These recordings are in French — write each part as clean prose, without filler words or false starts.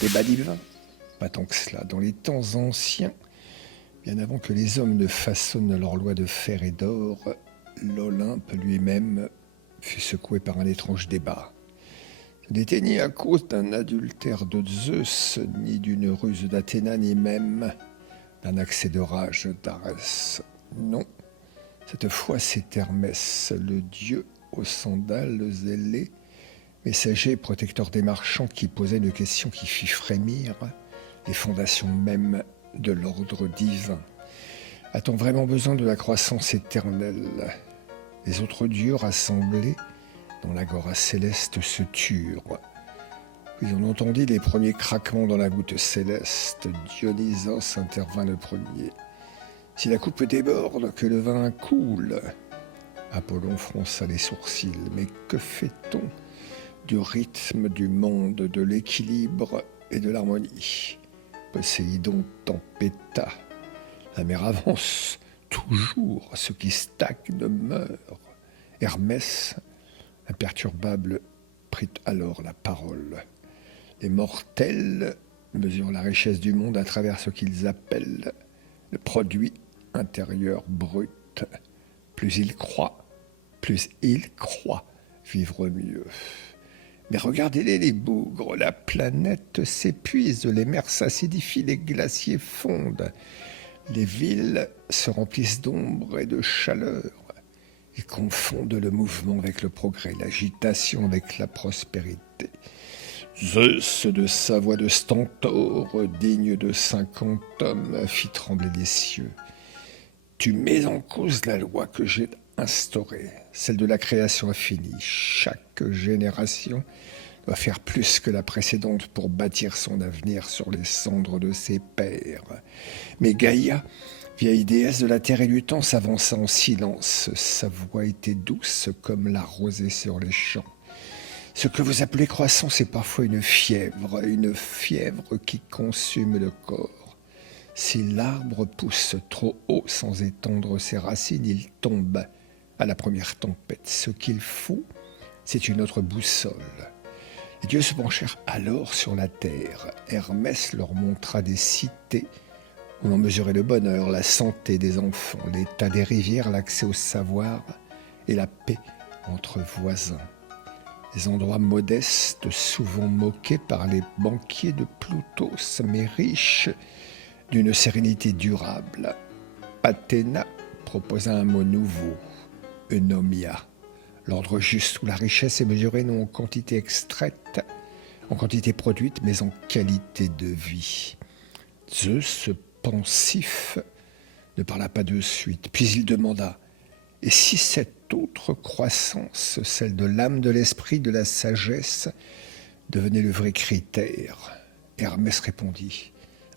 Débat divin? Pas tant que cela. Dans les temps anciens, bien avant que les hommes ne façonnent leurs lois de fer et d'or, l'Olympe lui-même fut secoué par un étrange débat. Ce n'était ni à cause d'un adultère de Zeus, ni d'une ruse d'Athéna, ni même d'un accès de rage d'Arès. Non, cette fois c'est Hermès, le dieu aux sandales ailées, messager et protecteur des marchands, qui posait une question qui fit frémir les fondations mêmes de l'ordre divin. A-t-on vraiment besoin de la croissance éternelle? Les autres dieux rassemblés dans l'agora céleste se turent. Puis on entendit les premiers craquements dans la voûte céleste. Dionysos intervint le premier. Si la coupe déborde, que le vin coule. Apollon fronça les sourcils. Mais que fait-on du rythme du monde, de l'équilibre et de l'harmonie? Poséidon tempêta. La mer avance toujours, ce qui stagne meurt. Hermès, imperturbable, prit alors la parole. Les mortels mesurent la richesse du monde à travers ce qu'ils appellent le produit intérieur brut. Plus ils croient vivre mieux. Mais regardez-les, les bougres, la planète s'épuise, les mers s'acidifient, les glaciers fondent. Les villes se remplissent d'ombre et de chaleur. Ils confondent le mouvement avec le progrès, l'agitation avec la prospérité. Zeus, de sa voix de stentor, digne de 50 hommes, fit trembler les cieux. Tu mets en cause la loi que j'ai instaurée, celle de la création infinie. Chaque génération doit faire plus que la précédente pour bâtir son avenir sur les cendres de ses pères. Mais Gaïa, vieille déesse de la terre et du temps, s'avança en silence. Sa voix était douce comme la rosée sur les champs. Ce que vous appelez croissance est parfois une fièvre qui consume le corps. Si l'arbre pousse trop haut sans étendre ses racines, il tombe à la première tempête. Ce qu'il faut, c'est une autre boussole. Les dieux se penchèrent alors sur la terre. Hermès leur montra des cités où l'on mesurait le bonheur, la santé des enfants, l'état des rivières, l'accès au savoir et la paix entre voisins. Des endroits modestes, souvent moqués par les banquiers de Ploutos, mais riches d'une sérénité durable. Athéna proposa un mot nouveau, eunomia. L'ordre juste où la richesse est mesurée non en quantité extraite, en quantité produite, mais en qualité de vie. Zeus, pensif, ne parla pas de suite. Puis il demanda, et si cette autre croissance, celle de l'âme, de l'esprit, de la sagesse, devenait le vrai critère? Hermès répondit,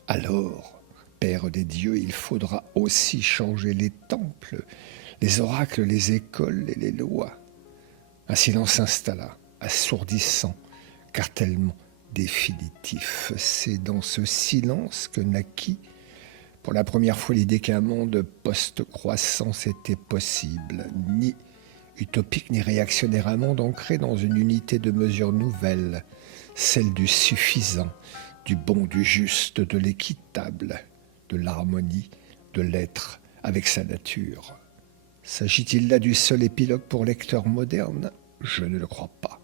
alors, Père des dieux, il faudra aussi changer les temples, les oracles, les écoles et les lois. Un silence s'installa, assourdissant, car tellement définitif. C'est dans ce silence que naquit pour la première fois l'idée qu'un monde post-croissance était possible, ni utopique ni réactionnaire, un monde ancré dans une unité de mesure nouvelle, celle du suffisant, du bon, du juste, de l'équitable, de l'harmonie, de l'être avec sa nature. S'agit-il là du seul épilogue pour lecteurs modernes? Je ne le crois pas.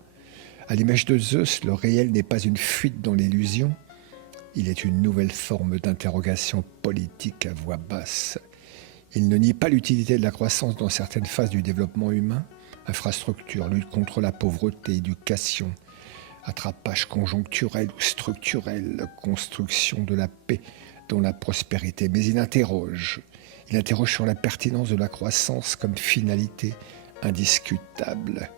À l'image de Zeus, le réel n'est pas une fuite dans l'illusion, il est une nouvelle forme d'interrogation politique à voix basse. Il ne nie pas l'utilité de la croissance dans certaines phases du développement humain, infrastructure, lutte contre la pauvreté, éducation, attrapage conjoncturel ou structurel, construction de la paix dans la prospérité. Mais il interroge sur la pertinence de la croissance comme finalité indiscutable.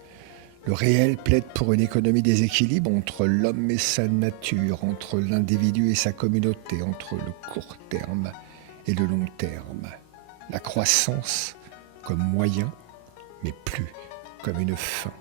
Le réel plaide pour une économie des équilibres entre l'homme et sa nature, entre l'individu et sa communauté, entre le court terme et le long terme. La croissance comme moyen, mais plus comme une fin.